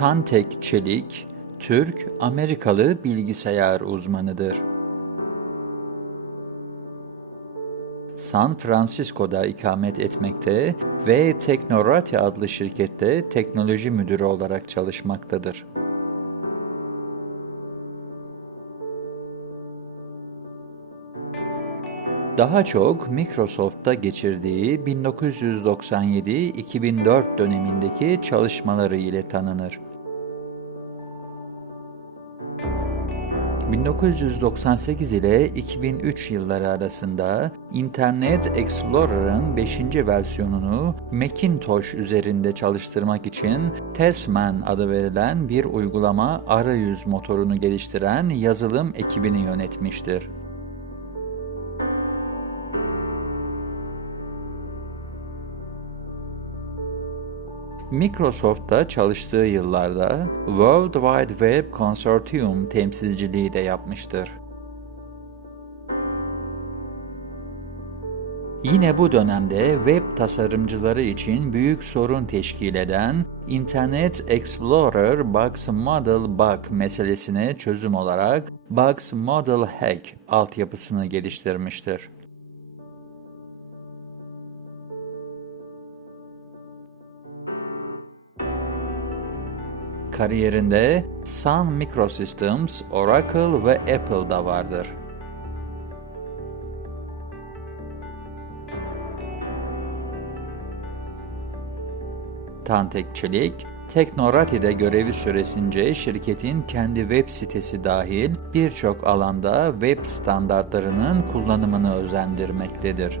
Tantek Çelik, Türk-Amerikalı bilgisayar uzmanıdır. San Francisco'da ikamet etmekte ve Teknorati adlı şirkette teknoloji müdürü olarak çalışmaktadır. Daha çok Microsoft'ta geçirdiği 1997-2004 dönemindeki çalışmaları ile tanınır. 1998 ile 2003 yılları arasında Internet Explorer'ın 5. versiyonunu Macintosh üzerinde çalıştırmak için Tasman adı verilen bir uygulama arayüz motorunu geliştiren yazılım ekibini yönetmiştir. Microsoft'ta çalıştığı yıllarda World Wide Web Consortium temsilciliği de yapmıştır. Yine bu dönemde web tasarımcıları için büyük sorun teşkil eden Internet Explorer Bugs Model Bug meselesine çözüm olarak Bugs Model Hack altyapısını geliştirmiştir. Kariyerinde Sun Microsystems, Oracle ve Apple'da vardır. Tantek Çelik, Teknorati'de görevi süresince şirketin kendi web sitesi dahil birçok alanda web standartlarının kullanımını özendirmektedir.